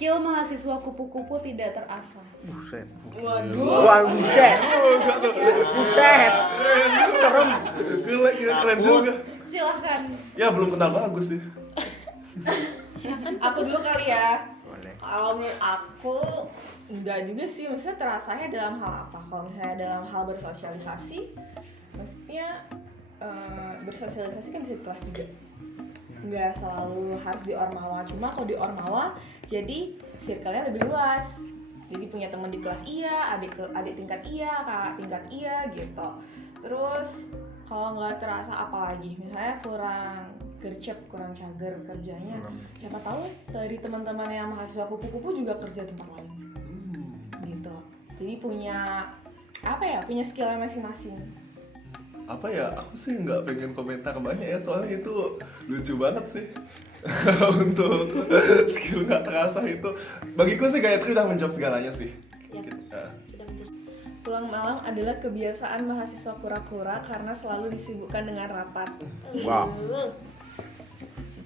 Skill mahasiswa kupu-kupu tidak terasah. Buset. Waduh. Wah, buset. Buset. Serem. Keren juga. Silahkan. Ya belum kenal bagus sih. Aku dulu kali ya. Boleh. Kalau menurut aku enggak juga sih, maksudnya terasanya dalam hal apa? Kalau misalnya dalam hal bersosialisasi, maksudnya bersosialisasi kan bisa di kelas juga. Nggak selalu harus di Ormawa, cuma kalau di Ormawa jadi circle-nya lebih luas. Jadi punya teman di kelas iya, adik tingkat iya, kakak tingkat iya gitu. Terus kalau nggak terasa apa lagi, misalnya kurang gercep, kurang cager kerjanya, siapa tahu dari teman-teman yang mahasiswa kupu-kupu juga kerja tempat lain gitu. Jadi punya apa ya, punya skillnya masing-masing. Apa ya, aku sih nggak pengen komentar banyak ya, soalnya itu lucu banget sih. Untuk skill nggak terasa itu, bagiku sih Gayatri udah menjawab segalanya sih. Ya, Kita. sudah menjadi. Pulang malam adalah kebiasaan mahasiswa kura-kura karena selalu disibukkan dengan rapat. Wow.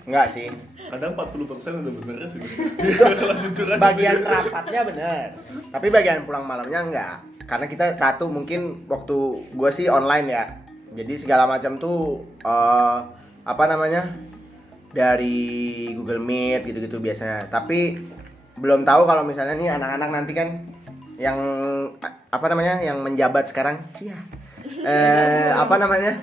Enggak sih. Kadang 40% udah bener sih. Kalau jujur aja Bagian sih. rapatnya bener. Tapi bagian pulang malamnya enggak. Karena kita satu mungkin waktu gua sih online ya. Jadi segala macam tuh apa namanya? Dari Google Meet gitu-gitu biasanya. Tapi belum tahu kalau misalnya nih anak-anak nanti kan yang apa namanya? Yang menjabat sekarang, cia. Apa namanya?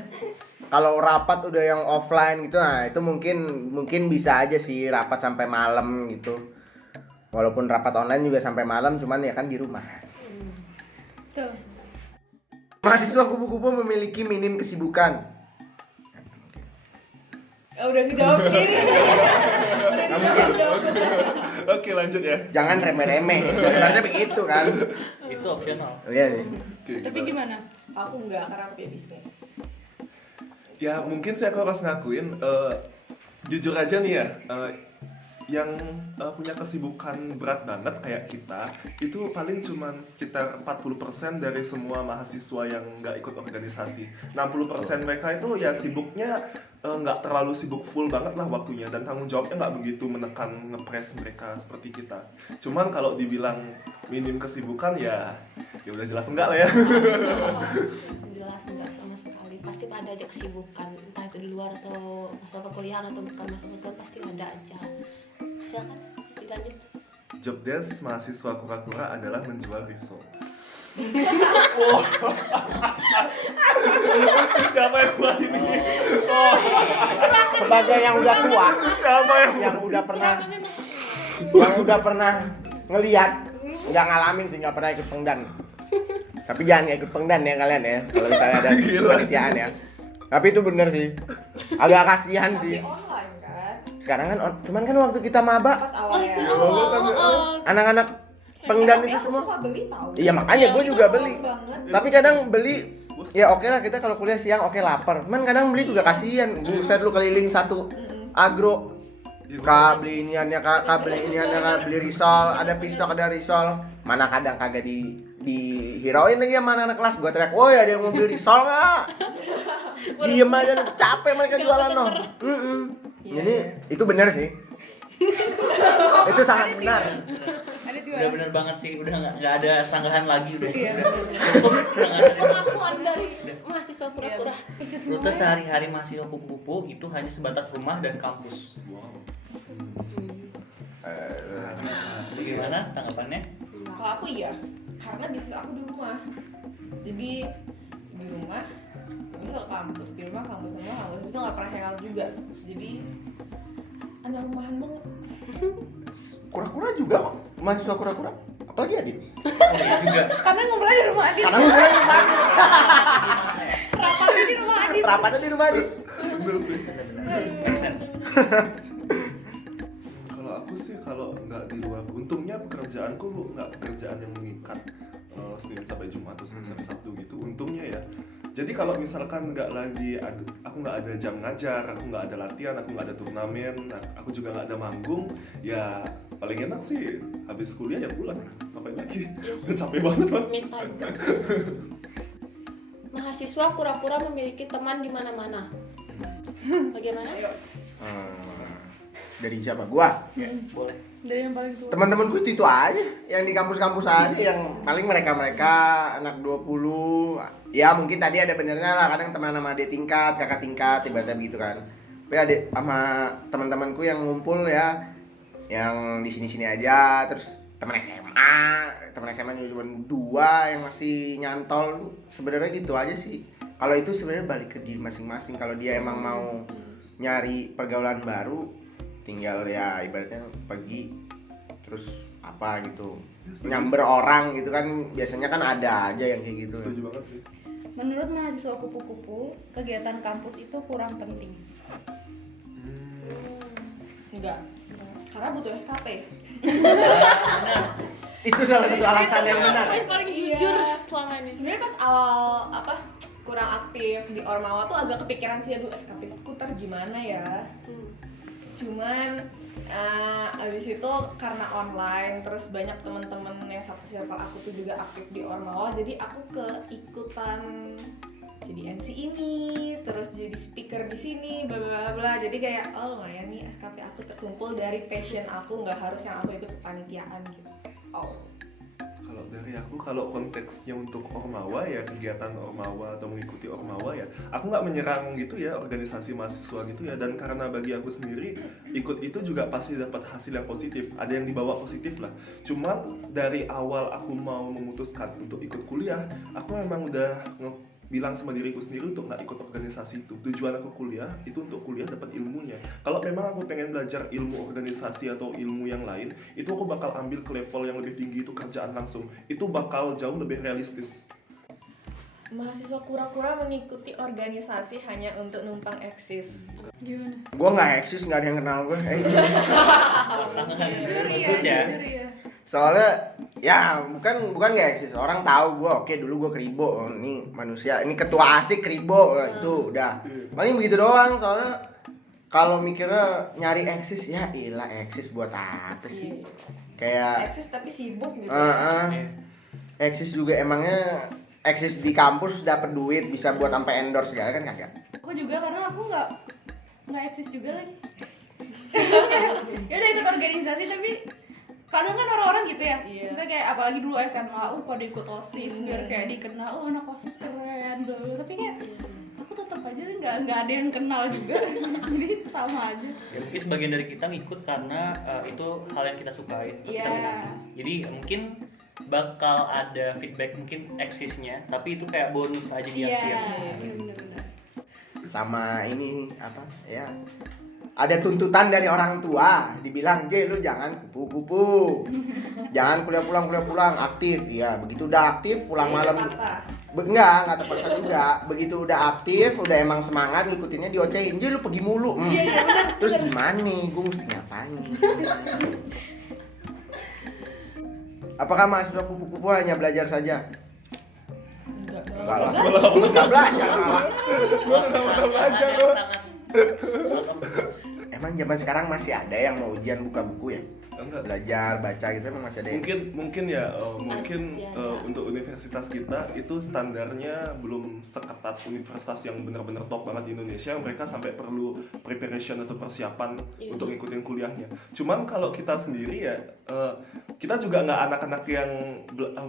Kalau rapat udah yang offline gitu, nah itu mungkin bisa aja sih rapat sampai malam gitu. Walaupun rapat online juga sampai malam, cuman ya kan di rumah. Tuh. Mahasiswa kupu-kupu memiliki minim kesibukan. Udah ngejawab sendiri. Nggak mungkin. Oke, lanjut ya. Jangan remeh-remeh. Sebenarnya begitu kan. Itu opsional. Iya nih. Oke, Tapi gimana? Aku enggak, karena aku punya bisnis. Ya mungkin saya harus ngakuin, jujur aja nih ya, yang punya kesibukan berat banget kayak kita itu paling cuman sekitar 40% dari semua mahasiswa yang nggak ikut organisasi. 60% mereka itu ya sibuknya nggak terlalu sibuk full banget lah waktunya, dan tanggung jawabnya nggak begitu menekan ngepres mereka seperti kita. Cuman kalau dibilang minim kesibukan ya udah jelas enggak lah ya. Jelas enggak sama sekali. Pasti ada aja kesibukan, entah itu di luar atau masalah perkuliahan atau bukan masalah perkuliahan, pasti ada aja. Silakan dilanjut. Job desk mahasiswa kura-kura adalah menjual risol. Siapa yang buat ini? Sebagai yang udah tua, Siapa yang yang udah pernah ngelihat, nggak ngalamin sih, nggak pernah ikut pengdan. Tapi jangan nggak ikut pengdan ya kalian ya, kalau misalnya ada kepanitiaan ya. Tapi itu bener sih, agak kasihan Tapi sih. online kan? Sekarang kan cuman kan waktu kita maba, Pas Oh, awalnya. sih awal. anak-anak pengdan Tapi itu aku semua. suka beli tahu. Iya makanya gue juga beli. Banget. Tapi kadang beli ya oke lah, kita kalau kuliah siang oke lapar. Cuman kadang beli juga kasihan. Buset lu keliling satu agro. Kak beli iniannya, kak beli iniannya, kak beli risol, ada pistok, ada risol. Mana kadang kagak dihirauin lagi sama anak kelas. Gua teriak, "Woi, ada yang mau beli risol enggak?" Diem aja lu, capek mereka jualan noh. Jadi itu benar sih. Itu sangat benar. Ada Udah gimana? bener banget sih, udah nggak ada sanggahan lagi udah. Iya. Cukup udah nggak ada. Pengakuan dari mahasiswa kura-kura. Rute sehari-hari mahasiswa kupu-kupu itu hanya sebatas rumah dan kampus. Bagaimana tanggapannya? Kalau aku iya, karena bisnis aku di rumah. Jadi di rumah, bisa ke kampus, di rumah kampus semua, kampus bisa nggak pernah hangout juga. Jadi anak rumahan banget. Kura-kura juga kok. Mahasiswa kura-kura. Apalagi Adit. Oh iya juga. Karena ngobrolnya di rumah Adit. Karena gue di rumah Adit. Rapatnya di rumah Adit. Rapatnya di rumah Adit. Bener sih. Make sense. Kalau aku sih kalau nggak di luar, untungnya pekerjaanku nggak pekerjaan yang mengikat Senin sampai Jumat atau Senin sampai Sabtu gitu. Untungnya ya. Jadi kalau misalkan aku nggak ada jam ngajar, aku nggak ada latihan, aku nggak ada turnamen, aku juga nggak ada manggung, ya paling enak sih habis kuliah ya pulang. Ngapain lagi? Udah capek banget lah. Minta. Mahasiswa kura-kura memiliki teman di mana-mana. Bagaimana? Dari siapa? Gua. Boleh. Dari yang paling tua. Teman-temanku itu aja yang di kampus-kampus aja, yang paling mereka anak 20. Ya mungkin tadi ada benernya lah, kadang teman sama adik tingkat, kakak tingkat, tiba-tiba gitu kan. Tapi adik sama teman-temanku yang ngumpul ya, yang di sini-sini aja, terus teman SMA cuma 2 yang masih nyantol. Sebenarnya gitu aja sih. Kalau itu sebenarnya balik ke diri masing-masing. Kalau dia emang mau nyari pergaulan baru, tinggal ya ibaratnya pergi terus apa gitu, nyamber orang gitu kan, biasanya kan ada aja yang kayak gitu. Setuju banget sih. Menurut mahasiswa kupu-kupu, kegiatan kampus itu kurang penting. Enggak. Karena butuh SKP. Itu salah satu alasan yang benar. Aku yang paling jujur Iya. selama ini. Sebenarnya pas awal kurang aktif di Ormawa tuh agak kepikiran sih, aduh SKP ku ntar gimana ya. Cuman abis itu karena online, terus banyak teman-teman yang satu circle aku tuh juga aktif di Ormawa, jadi aku keikutan jadi MC ini, terus jadi speaker di sini, bla bla bla. Jadi kayak lumayan nih SKP aku terkumpul dari passion aku, nggak harus yang aku ikut kepanitiaan gitu. Kalau dari aku, kalau konteksnya untuk Ormawa ya, kegiatan Ormawa atau mengikuti Ormawa ya, aku nggak menyerang gitu ya organisasi mahasiswa gitu ya. Dan karena bagi aku sendiri ikut itu juga pasti dapat hasil yang positif, ada yang dibawa positif lah. Cuman dari awal aku mau memutuskan untuk ikut kuliah, aku memang udah bilang sama diriku sendiri untuk nggak ikut organisasi itu. Tujuan aku kuliah itu untuk kuliah dapat ilmunya. Kalau memang aku pengen belajar ilmu organisasi atau ilmu yang lain, itu aku bakal ambil ke level yang lebih tinggi, itu kerjaan langsung. Itu bakal jauh lebih realistis. Mahasiswa kura-kura mengikuti organisasi hanya untuk numpang eksis. Gimana? Gue nggak eksis, nggak ada yang kenal gue. Sangat Jujur ya, bagus ya. jujur ya. Soalnya ya bukan nggak eksis, orang tahu gue. Oke, dulu gue keribo, ini manusia, ini ketua asik keribo, itu udah paling begitu doang. Soalnya kalau mikirnya nyari eksis, ya ilah eksis buat apa sih? Kayak Eksis tapi sibuk gitu. eksis juga emangnya eksis di kampus dapat duit bisa buat sampai endorse segala kan kagak. Aku juga, karena aku nggak eksis juga lagi. Ya udah ikut organisasi, tapi kadang kan orang-orang gitu ya. Iya. Misalnya kayak apalagi dulu SMA, pada ikut OSIS biar kayak dikenal, anak OSIS keren dulu. Tapi kayak aku tetap aja nggak ada yang kenal juga. Jadi sama aja. Ya, mungkin sebagian dari kita ngikut karena itu hal yang kita sukai. Iya. Jadi mungkin bakal ada feedback mungkin eksisnya, tapi itu kayak bonus aja di Iya, akhir. bener-bener. Sama ini apa ya, ada tuntutan dari orang tua, dibilang lu jangan kupu-kupu, jangan kuliah pulang aktif. Ya begitu udah aktif pulang malam Terpaksa. enggak terpaksa juga. Begitu udah aktif, udah emang semangat ngikutinnya, diocehin, lu pergi mulu. Iya, bener. Terus gimana nih, gue mesti ngapain? Apakah mahasiswa kupu-kupu hanya belajar saja? Enggak. Enggak belajar malah. Sangat Emang zaman sekarang masih ada yang mau ujian buka buku ya? Enggak. Belajar, baca gitu emang masih ada ya? Mungkin ya mungkin Pasti ada. untuk universitas kita itu standarnya belum seketat universitas yang benar-benar top banget di Indonesia. Mereka sampai perlu preparation atau persiapan untuk ngikutin kuliahnya. Cuman kalau kita sendiri ya kita juga nggak anak-anak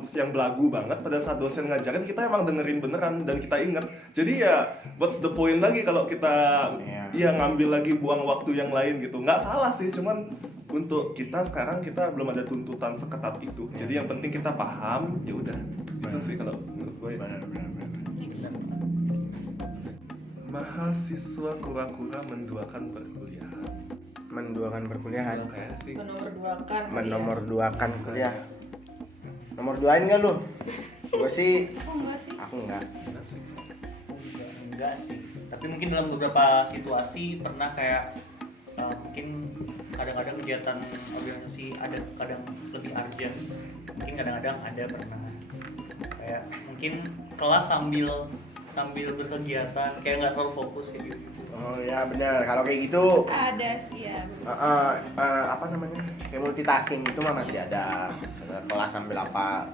yang belagu banget. Pada saat dosen ngajarin kita emang dengerin beneran dan kita inget. Jadi ya what's the point lagi kalau kita ngambil lagi buang waktu yang lain gitu. Nggak salah sih, cuman untuk kita sekarang kita belum ada tuntutan seketat itu. Jadi yang penting kita paham, ya udah. Itu sih kalau menurut gue. Mahasiswa kura-kura menduakan perkuliahan. Menduakan perkuliahan. Kayak sih. Menomorduakan kuliah. Nomor duain nggak lu? Gue sih, Aku enggak sih. aku nggak. enggak sih. Tapi mungkin dalam beberapa situasi pernah kayak mungkin kadang-kadang kegiatan organisasi ada kadang lebih urgent, mungkin kadang-kadang ada pernah kayak mungkin kelas sambil berkegiatan kayak nggak terlalu fokus kayak gitu. Oh ya benar, kalau kayak gitu Ada sih ya. apa namanya, kayak multitasking itu mah masih ada. Kelas sambil apa,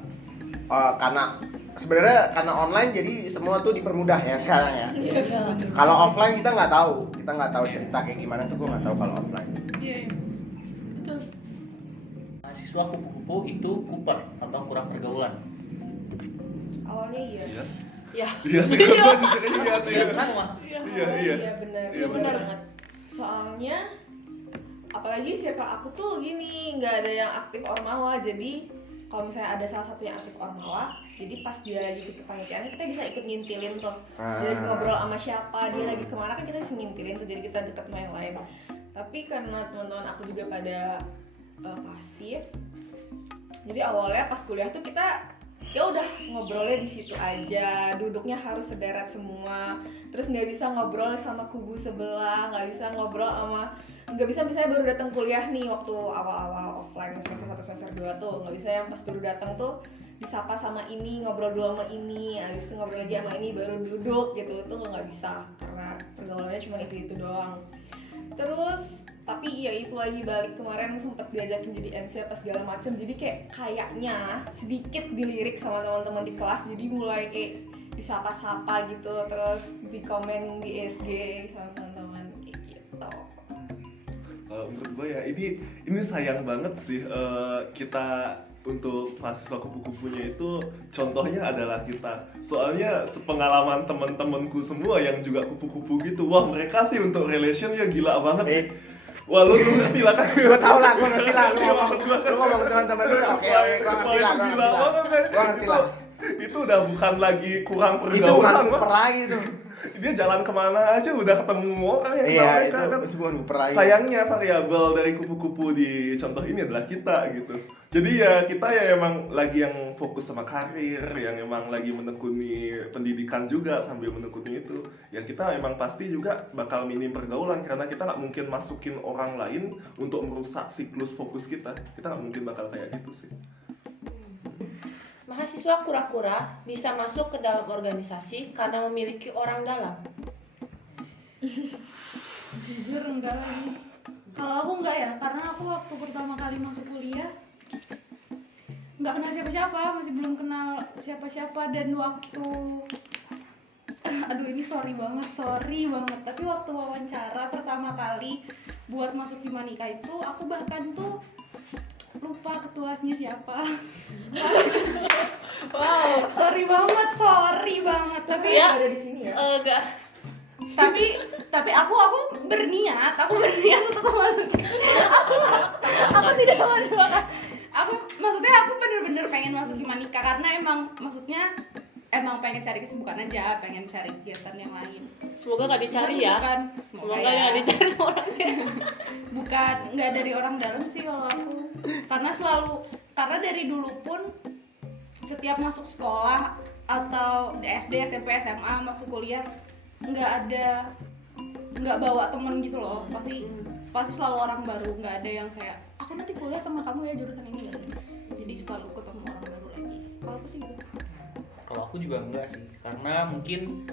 karena sebenarnya karena online jadi semua tuh dipermudah ya sekarang ya. Kalau offline kita nggak tahu cerita kayak gimana tuh, gue nggak tahu kalau offline. Iya, betul. mahasiswa kupu-kupu itu kuper atau kurang pergaulan? Awalnya iya. Iya. Ya. Iya sih, gue juga iya sih. Ya semua. Iya, Iya, awalnya iya. iya benar. Iya, Iya benar. banget. Soalnya apalagi circle aku tuh gini, nggak ada yang aktif ormawa. Jadi kalau misalnya ada salah satu yang aktif ormawa, jadi pas dia lagi ikut kepanitiaan kita bisa ikut ngintilin tuh. Jadi ngobrol sama siapa, dia lagi kemana kan kita bisa ngintilin tuh, jadi kita deket sama yang lain. Tapi karena teman-teman aku juga pada pasif, jadi awalnya pas kuliah tuh kita ya udah ngobrolnya di situ aja, duduknya harus sederet semua, terus nggak bisa ngobrol sama kubu sebelah, nggak bisa ngobrol sama, nggak bisa misalnya baru datang kuliah nih waktu awal-awal offline semester 1 semester 2 tuh nggak bisa yang pas baru datang tuh disapa sama ini, ngobrol dulu sama ini, habis itu ngobrol lagi sama ini baru duduk gitu, itu nggak bisa karena pergaulannya cuma itu doang. Terus tapi iya itu lagi balik kemarin sempat diajakin jadi MC apa segala macam, jadi kayaknya sedikit dilirik sama teman-teman di kelas, jadi mulai kayak disapa-sapa gitu, terus di komen di SG sama teman-teman kayak gitu. Kalau menurut gue ya ini sayang banget sih kita untuk mahasiswa kupu-kupunya itu contohnya adalah kita. Soalnya sepengalaman teman-temanku semua yang juga kupu-kupu gitu, wah mereka sih untuk relation ya gila banget sih. Wah lu ngerti lah kan? Gue tau lah, gue ngerti lah. Lu ngomong ke teman-teman lu, oke, gue ngerti lah, gue ngerti lah. Itu udah bukan lagi kurang Itu bukan pergaulan, kuper lagi tuh. dia jalan kemana aja udah ketemu orang yang Iya, kenal mereka, kan. itu bukan kuper lagi. Sayangnya variabel dari kupu-kupu di contoh ini adalah kita gitu. Jadi ya kita ya emang lagi yang fokus sama karir, yang emang lagi menekuni pendidikan juga sambil menekuni itu. Ya kita emang pasti juga bakal minim pergaulan karena kita nggak mungkin masukin orang lain untuk merusak siklus fokus kita. Kita nggak mungkin bakal kayak gitu sih. Mahasiswa kura-kura bisa masuk ke dalam organisasi karena memiliki orang dalam. Jujur enggak lagi. Kalau aku enggak ya, karena aku waktu pertama kali masuk kuliah nggak kenal siapa-siapa, masih belum kenal siapa-siapa, dan waktu aduh ini sorry banget, tapi waktu wawancara pertama kali buat masuk Himanika itu aku bahkan tuh lupa ketuanya siapa. Wow. sorry banget, tapi Ya. Ada di sini ya. Enggak. tapi aku berniat untuk masuk. aku tidak mau. Aku bener-bener pengen masuk Himanika karena emang pengen cari kesibukan aja, pengen cari kegiatan yang lain. Semoga nggak dicari ya. Semoga Semoga ya. nggak dicari orangnya. Bukan, nggak dari orang dalam sih kalau aku. Karena dari dulu pun setiap masuk sekolah atau SD, SMP, SMA, masuk kuliah nggak bawa temen gitu loh. Pasti selalu orang baru, nggak ada yang kayak aku nanti kuliah sama kamu ya jurusan ini, nggak ada. Jadi selalu ketemu orang baru lagi. Kalau aku sih gitu. Kalau aku juga enggak sih, karena mungkin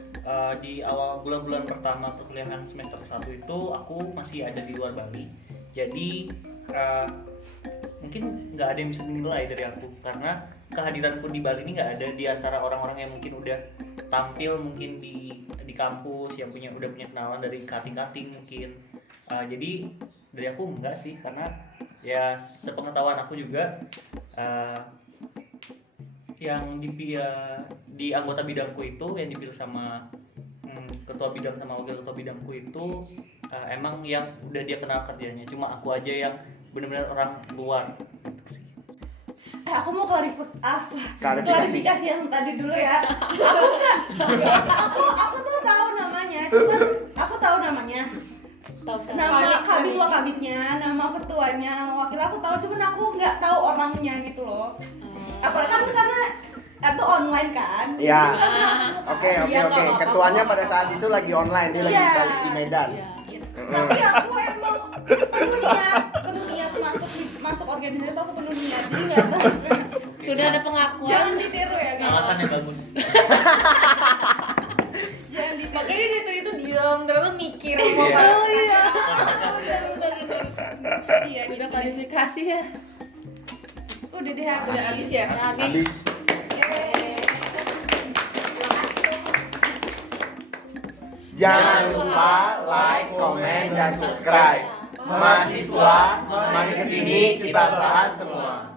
di awal bulan-bulan pertama perkuliahan semester 1 itu aku masih ada di luar Bali. Jadi mungkin nggak ada yang bisa dinilai dari aku, karena kehadiranku di Bali ini nggak ada di antara orang-orang yang mungkin udah tampil mungkin di kampus, yang udah punya kenalan dari kating-kating mungkin. Jadi dari aku enggak sih, karena ya sepengetahuan aku juga yang di anggota bidangku itu yang dipilih sama ketua bidang sama wakil ketua bidangku itu emang yang udah dia kenal kerjanya, cuma aku aja yang benar-benar orang luar gitu sih. Aku mau klarifikasi yang tadi dulu ya. Aku tuh tahu namanya, cuman aku tahu namanya. Tahu sekarang. Nama kabitnya, nama ketuanya, nama wakil aku tahu, cuman aku nggak tahu orangnya gitu loh. Apalagi kan karena itu online kan. Iya. Iya, Oke. nggak apa-apa. Ketuanya pada saat itu lagi online, dia lagi Iya. balik di Medan. Iya. Tapi aku emang penuh niat masuk organisasi itu, aku penuh niat, jadi nggak tahu. Sudah ada pengakuan. Jangan ditiru ya guys. Alasannya bagus. Jangan ditiru. Makanya dia itu diam terus mikir Iya. mau Oh iya. Iya, Sudah gitu deh. klarifikasi ya. Udah deh Udah habis ya. Habis. Yeay. Jangan lupa like, comment, dan subscribe. Mahasiswa, mari kesini kita bahas semua.